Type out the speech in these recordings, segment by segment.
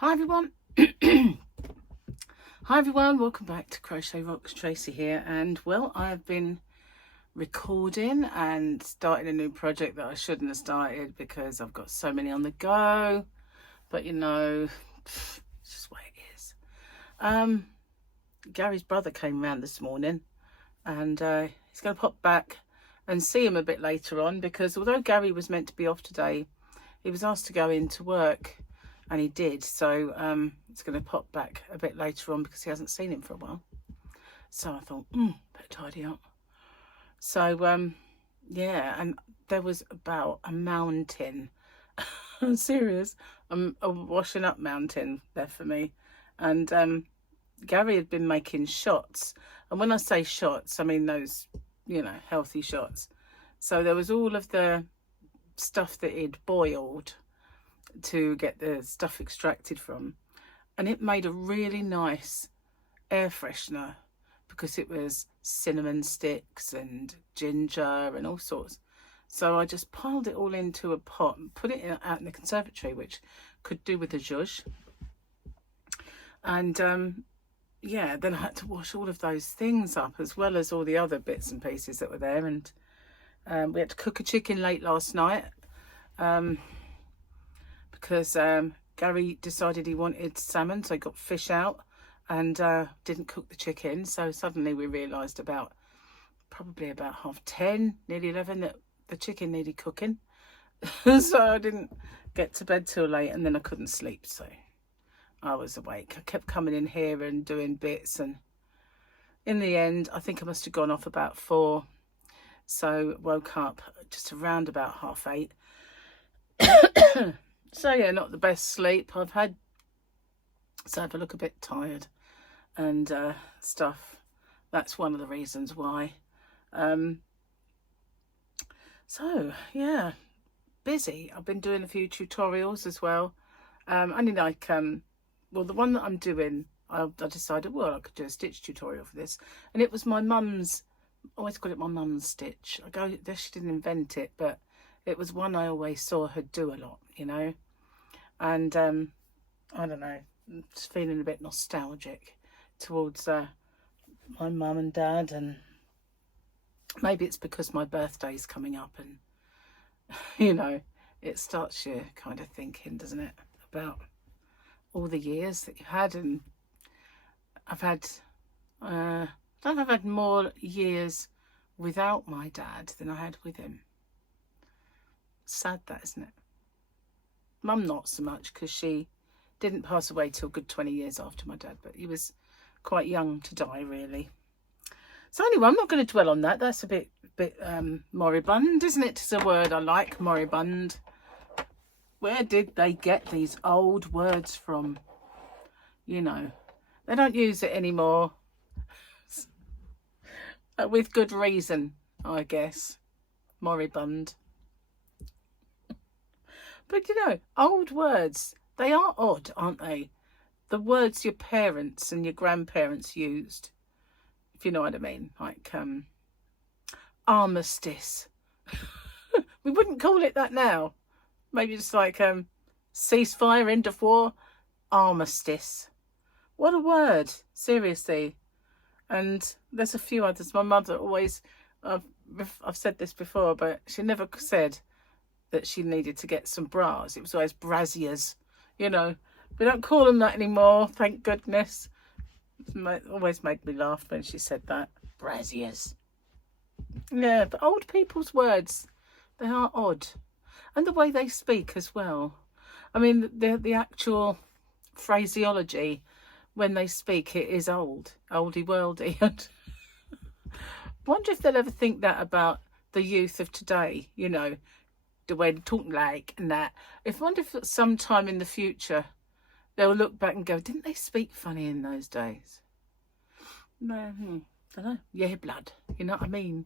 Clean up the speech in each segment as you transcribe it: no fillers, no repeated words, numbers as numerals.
Hi everyone. Hi everyone, welcome back to Crochet Rocks. Tracy here, and well, I've been recording and starting a new project that I shouldn't have started because I've got so many on the go, but you know, it's just what it is. Gary's brother came round this morning, and he's going to pop back and see him a bit later on, because although Gary was meant to be off today, he was asked to go into work. And he did, so it's going to pop back a bit later on because he hasn't seen him for a while. So I thought, better tidy up. So, yeah, and there was about a mountain, I'm serious, a washing up mountain there for me. And Gary had been making shots. And when I say shots, I mean those, you know, healthy shots. So there was all of the stuff that he'd boiled to get the stuff extracted from, and it made a really nice air freshener because it was cinnamon sticks and ginger and all sorts. So I just piled it all into a pot and put it out in the conservatory, which could do with a zhuzh. And yeah, then I had to wash all of those things up as well as all the other bits and pieces that were there. And we had to cook a chicken late last night because Gary decided he wanted salmon, so he got fish out and didn't cook the chicken. So suddenly we realised probably about 10:30, nearly 11, that the chicken needed cooking. So I didn't get to bed till late, and then I couldn't sleep, so I was awake. I kept coming in here and doing bits, and in the end I think I must have gone off about 4, so woke up just around about 8:30. So yeah, not the best sleep I've had, so I look a bit tired and stuff. That's one of the reasons why. So yeah, busy. I've been doing a few tutorials as well. Only like well, the one that I'm doing, I decided, well, I could do a stitch tutorial for this, and it was my mum's. I always call it my mum's stitch. She didn't invent it, but it was one I always saw her do a lot, you know. And I don't know, I'm just feeling a bit nostalgic towards my mum and dad, and maybe it's because my birthday's coming up, and you know, it starts you kind of thinking, doesn't it, about all the years that you've had. And I've had I don't know if I've had more years without my dad than I had with him. Sad, that, isn't it? Mum not so much, because she didn't pass away till a good 20 years after my dad, but he was quite young to die, really. So anyway, I'm not going to dwell on that. That's a bit moribund, isn't it? It's a word I like, moribund. Where did they get these old words from? You know, they don't use it anymore. With good reason, I guess. Moribund. But you know, old words, they are odd, aren't they? The words your parents and your grandparents used, if you know what I mean. Like armistice. We wouldn't call it that now. Maybe just like ceasefire, end of war, armistice. What a word, seriously. And there's a few others. My mother always, I've said this before, but she never said that she needed to get some bras. It was always brassiers, you know. We don't call them that anymore, thank goodness. It always made me laugh when she said that. Brassiers. Yeah, but old people's words, they are odd. And the way they speak as well. I mean, the actual phraseology, when they speak, it is oldie worldy. And wonder if they'll ever think that about the youth of today, you know, the way they talk like and that. I wonder if sometime in the future they'll look back and go, didn't they speak funny in those days? No, I don't know. Yeah, blood. You know what I mean?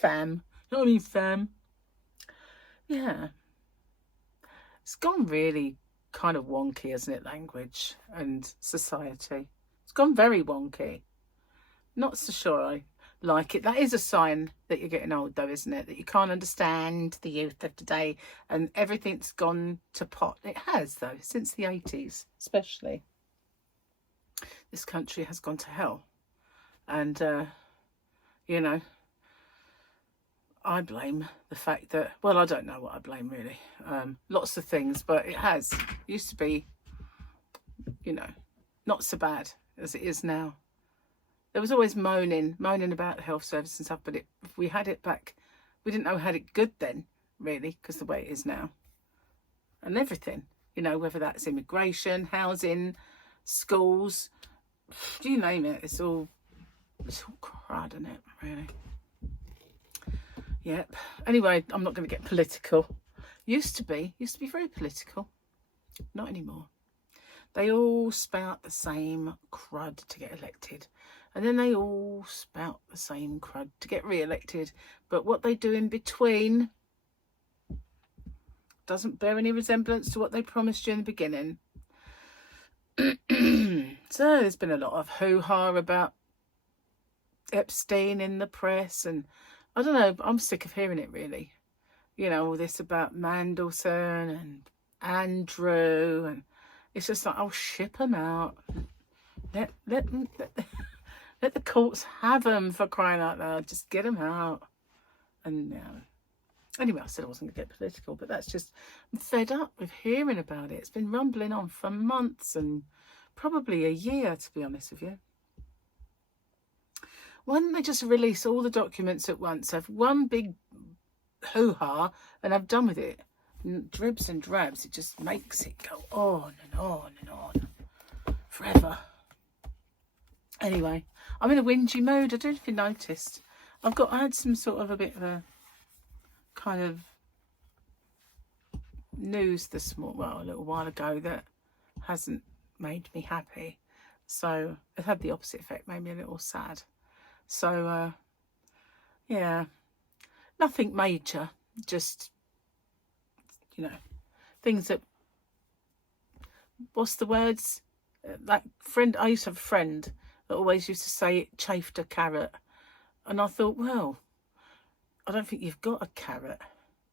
Fam. You know what I mean, fam? Yeah. It's gone really kind of wonky, hasn't it, language and society? It's gone very wonky. Not so sure like it. That is a sign that you're getting old, though, isn't it? That you can't understand the youth of today and everything's gone to pot. It has, though, since the 80s, especially. This country has gone to hell. And, you know, I blame the fact that, well, I don't know what I blame, really. Lots of things, but it has. It used to be, you know, not so bad as it is now. There was always moaning about the health service and stuff, but if we had it back, we didn't know we had it good then, really, because the way it is now. And everything, you know, whether that's immigration, housing, schools, you name it, it's all crud, isn't it, really? Yep. Anyway, I'm not going to get political. Used to be very political. Not anymore. They all spout the same crud to get elected. And then they all spout the same crud to get re-elected. But what they do in between doesn't bear any resemblance to what they promised you in the beginning. So there's been a lot of hoo-ha about Epstein in the press. And I don't know, I'm sick of hearing it, really. You know, all this about Mandelson and Andrew. And it's just like, oh, ship them out. Let the courts have them, for crying out loud. Just get them out. And anyway, I said I wasn't going to get political, but that's just, I'm fed up with hearing about it. It's been rumbling on for months and probably a year, to be honest with you. Why don't they just release all the documents at once, have one big hoo-ha, and have done with it? And dribs and drabs, it just makes it go on and on and on forever. Anyway, I'm in a whingy mood. I don't know if you noticed. I had some sort of a bit of a kind of news this morning, well, a little while ago, that hasn't made me happy. So it had the opposite effect, made me a little sad. So, yeah, nothing major, just, you know, things that, what's the words? That friend, I used to have a friend that always used to say it chafed a carrot. And I thought, well, I don't think you've got a carrot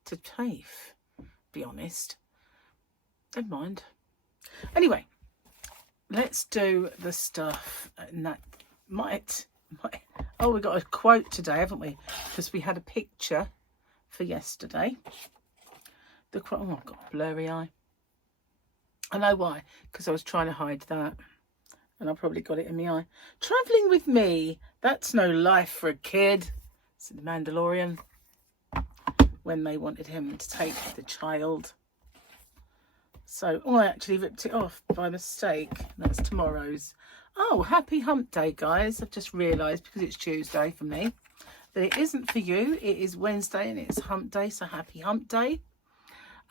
to chafe, be honest. Never mind. Anyway, let's do the stuff. And that might oh, we got a quote today, haven't we? Because we had a picture for yesterday. The quote, oh, I've got a blurry eye. I know why, because I was trying to hide that. And I probably got it in my eye. Travelling with me, that's no life for a kid. It's the Mandalorian. When they wanted him to take the child. So, oh, I actually ripped it off by mistake. That's tomorrow's. Oh, happy hump day, guys. I've just realised, because it's Tuesday for me, that it isn't for you. It is Wednesday and it's hump day, so happy hump day.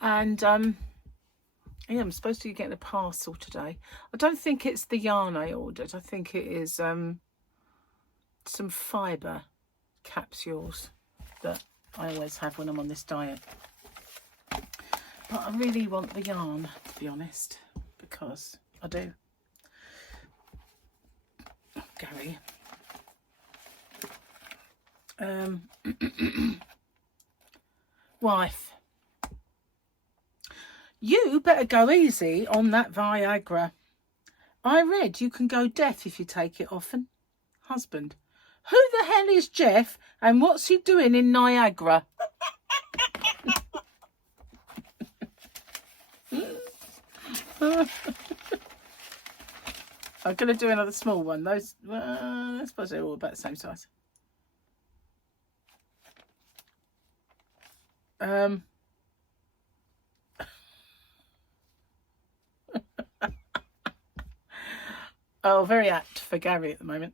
And, yeah, I'm supposed to be getting a parcel today. I don't think it's the yarn I ordered. I think it is some fibre capsules that I always have when I'm on this diet. But I really want the yarn, to be honest, because I do. Oh, Gary. Wife. You better go easy on that Viagra. I read you can go deaf if you take it often. Husband. Who the hell is Jeff and what's he doing in Niagara? I'm going to do another small one. Those, I suppose they're all about the same size. Oh, very apt for Gary at the moment.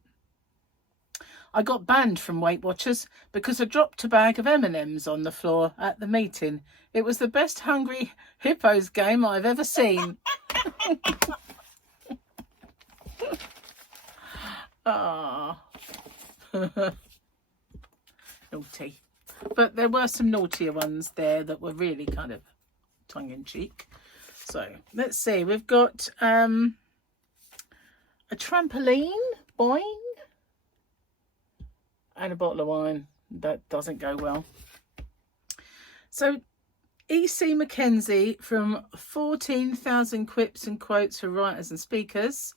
I got banned from Weight Watchers because I dropped a bag of M&Ms on the floor at the meeting. It was the best Hungry Hippos game I've ever seen. Ah, naughty. But there were some naughtier ones there that were really kind of tongue-in-cheek. So let's see. We've got a trampoline, boing. and a bottle of wine. That doesn't go well. So E.C. Mackenzie from 14,000 Quips and Quotes for Writers and Speakers.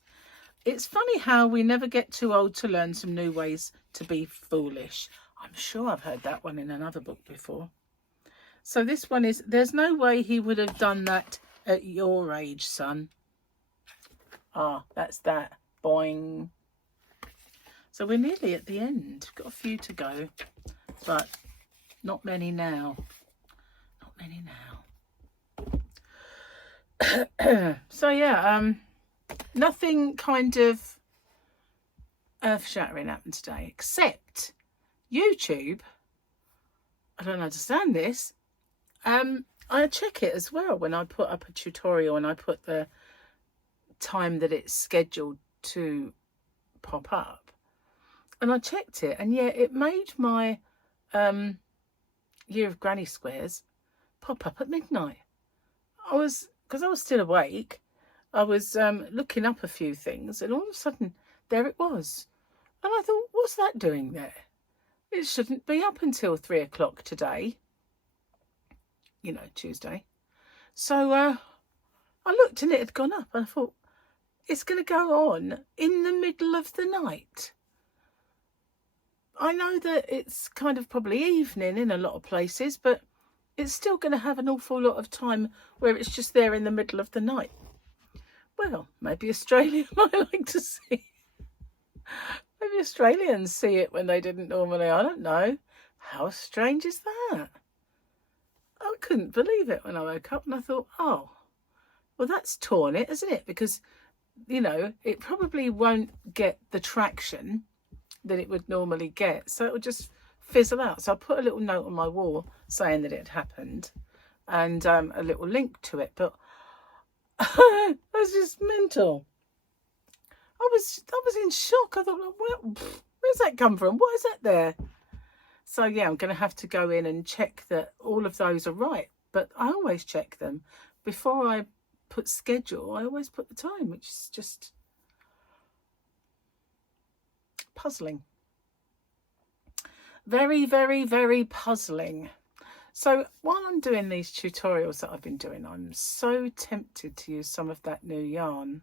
It's funny how we never get too old to learn some new ways to be foolish. I'm sure I've heard that one in another book before. So this one is, there's no way he would have done that at your age, son. Ah, that's that. Boing. So we're nearly at the end. We've got a few to go, but not many now. Not many now. So yeah, nothing kind of earth-shattering happened today, except YouTube. I don't understand this. I check it as well when I put up a tutorial and I put the time that it's scheduled to pop up, and I checked it, and yeah, it made my Year of Granny Squares pop up at midnight. Because I was still awake, I was looking up a few things, and all of a sudden there it was, and I thought, what's that doing there? It shouldn't be up until 3 o'clock today, you know, Tuesday. So I looked and it had gone up, and I thought, it's going to go on in the middle of the night. I know that it's kind of probably evening in a lot of places, but it's still going to have an awful lot of time where it's just there in the middle of the night. Well, maybe Australia might like to see. Maybe Australians see it when they didn't normally. I don't know. How strange is that? I couldn't believe it when I woke up, and I thought, oh, well, that's torn it, isn't it? Because, you know, it probably won't get the traction that it would normally get. So it would just fizzle out. So I put a little note on my wall saying that it had happened, and a little link to it. But I was just mental. I was in shock. I thought, where's that come from? What is that there? So yeah, I'm going to have to go in and check that all of those are right. But I always check them before I put schedule. I always put the time, which is just puzzling. Very, very, very puzzling. So while I'm doing these tutorials that I've been doing, I'm so tempted to use some of that new yarn,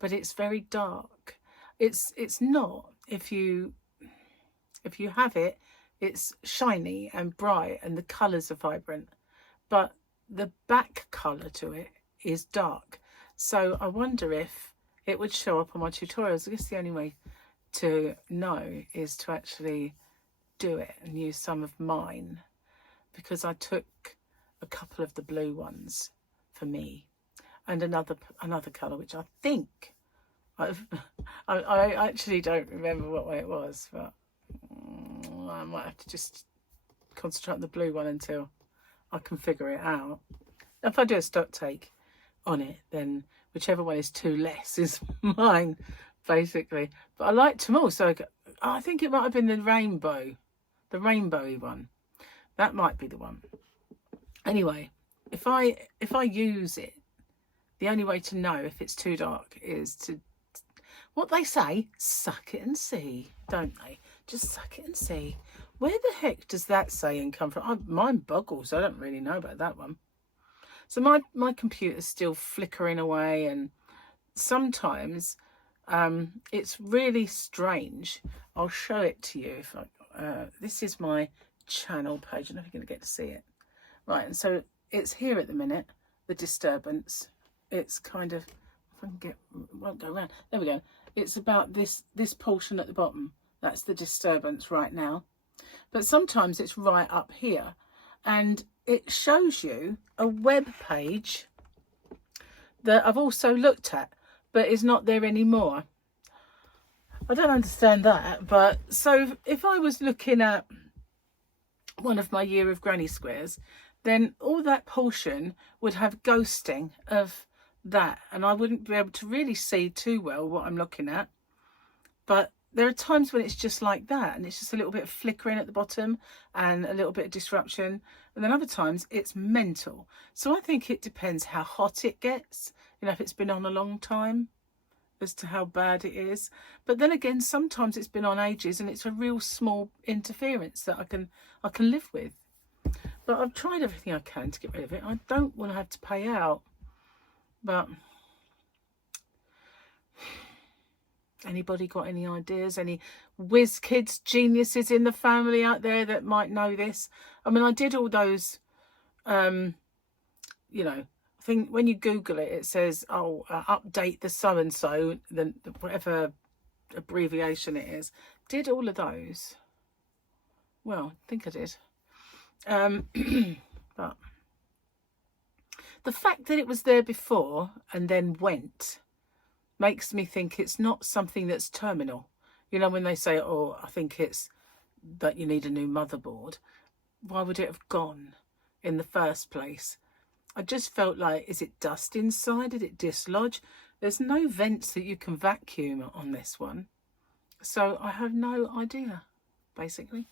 but it's very dark. It's not. If you have it, it's shiny and bright and the colours are vibrant, but the back colour to it is dark. So I wonder if it would show up on my tutorials. I guess the only way to know is to actually do it and use some of mine, because I took a couple of the blue ones for me and another colour, which I think I actually don't remember what way it was, but I might have to just concentrate on the blue one until I can figure it out. If I do a stock take on it, then whichever one is two less is mine, basically. But I liked them all, so I think it might have been the rainbowy one. That might be the one. Anyway, if I use it, the only way to know if it's too dark is to, what they say, suck it and see, don't they? Just suck it and see. Where the heck does that saying come from? Mine boggles. I don't really know about that one. So my computer's still flickering away, and sometimes it's really strange. I'll show it to you. If this is my channel page. I don't know if you're going to get to see it. Right, and so it's here at the minute, the disturbance. It's kind of, if I can get, it won't go around. There we go. It's about this portion at the bottom. That's the disturbance right now. But sometimes it's right up here, and it shows you a web page that I've also looked at, but is not there anymore. I don't understand that. But so if I was looking at one of my Year of Granny Squares, then all that portion would have ghosting of that, and I wouldn't be able to really see too well what I'm looking at. But there are times when it's just like that, and it's just a little bit of flickering at the bottom and a little bit of disruption, and then other times it's mental. So I think it depends how hot it gets, you know, if it's been on a long time. as to how bad it is. But then again, sometimes it's been on ages and it's a real small interference that I can live with. But I've tried everything I can to get rid of it. I don't want to have to pay out. But anybody got any ideas? Any whiz kids, geniuses in the family out there that might know this? I mean, I did all those, you know, I think when you Google it, it says, oh, update the so-and-so, the whatever abbreviation it is. Did all of those. Well, I think I did. But the fact that it was there before and then went makes me think it's not something that's terminal. You know, when they say, oh, I think it's that you need a new motherboard. Why would it have gone in the first place? I just felt like, is it dust inside? Did it dislodge? There's no vents that you can vacuum on this one. So I have no idea, basically.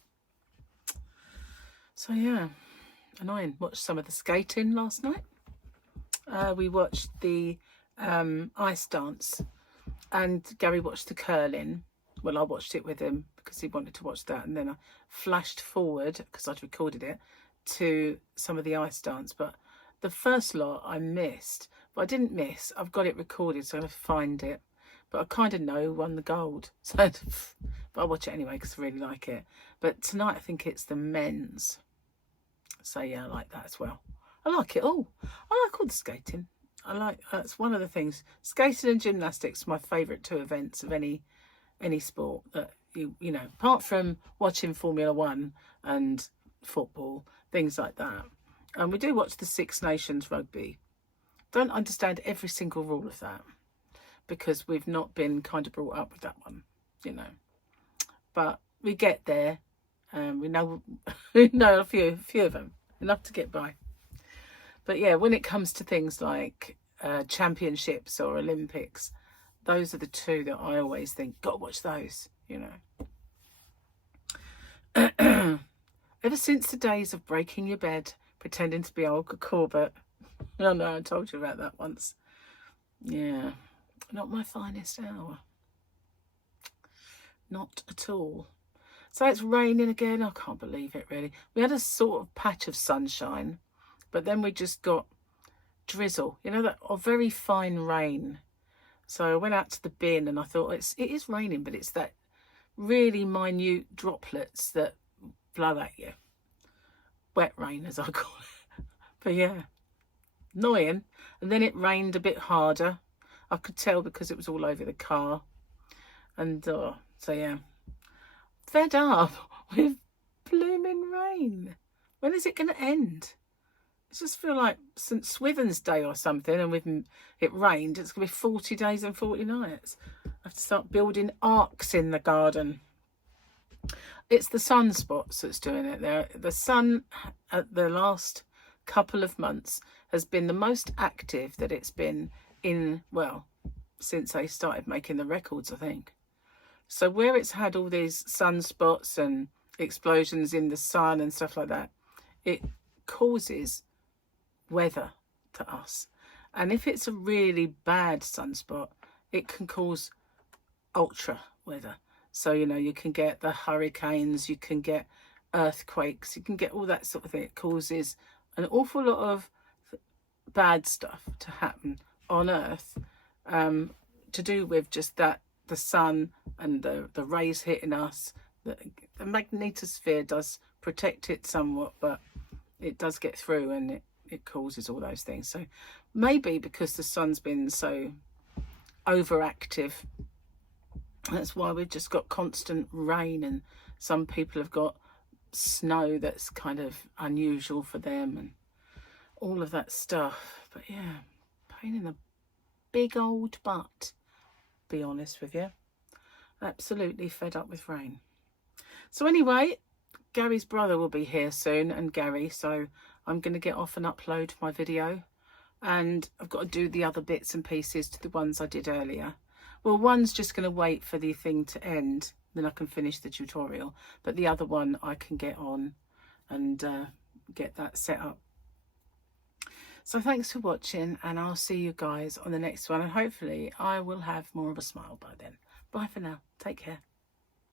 So yeah, annoying. Watched some of the skating last night. We watched the ice dance, and Gary watched the curling. Well, I watched it with him because he wanted to watch that, and then I flashed forward because I'd recorded it to some of the ice dance. But the first lot I missed, but I didn't miss. I've got it recorded, so I'm going to find it. But I kind of know who won the gold. So, but I'll watch it anyway because I really like it. But tonight I think it's the men's. So yeah, I like that as well. I like it all. I like all the skating. I like, that's one of the things. Skating and gymnastics are my favourite two events of any sport that you know, apart from watching Formula One and football, things like that. And we do watch the Six Nations rugby. Don't understand every single rule of that because we've not been kind of brought up with that one, you know. But we get there, and we know a few of them, enough to get by. But yeah, when it comes to things like championships or Olympics, those are the two that I always think, gotta watch those, you know. Ever since the days of breaking your bed, pretending to be Olga Corbett. I know, I told you about that once. Yeah, not my finest hour. Not at all. So it's raining again. I can't believe it, really. We had a sort of patch of sunshine, but then we just got drizzle, you know, that or very fine rain. So I went out to the bin and I thought it is raining, but it's that really minute droplets that blow at you. Wet rain, as I call it. But yeah, annoying. And then it rained a bit harder. I could tell because it was all over the car. And so yeah, fed up with blooming rain. When is it going to end? I just feel like St Swithin's Day or something, and with it rained, it's going to be 40 days and 40 nights. I have to start building arcs in the garden. It's the sunspots that's doing it there. The sun at the last couple of months has been the most active that it's been in, well, since they started making the records, I think. So where it's had all these sunspots and explosions in the sun and stuff like that, it causes weather to us. And if it's a really bad sunspot, it can cause ultra weather. So, you know, you can get the hurricanes, you can get earthquakes, you can get all that sort of thing. It causes an awful lot of bad stuff to happen on Earth, to do with just that, the sun and the rays hitting us. The magnetosphere does protect it somewhat, but it does get through and it causes all those things. So maybe because the sun's been so overactive, that's why we've just got constant rain, and some people have got snow that's kind of unusual for them and all of that stuff. But yeah, pain in the big old butt, be honest with you. Absolutely fed up with rain. So anyway, Gary's brother will be here soon, and Gary, so I'm going to get off and upload my video, and I've got to do the other bits and pieces to the ones I did earlier. Well, one's just going to wait for the thing to end, then I can finish the tutorial, but the other one I can get on and get that set up. So thanks for watching, and I'll see you guys on the next one, and hopefully I will have more of a smile by then. Bye for now. Take care.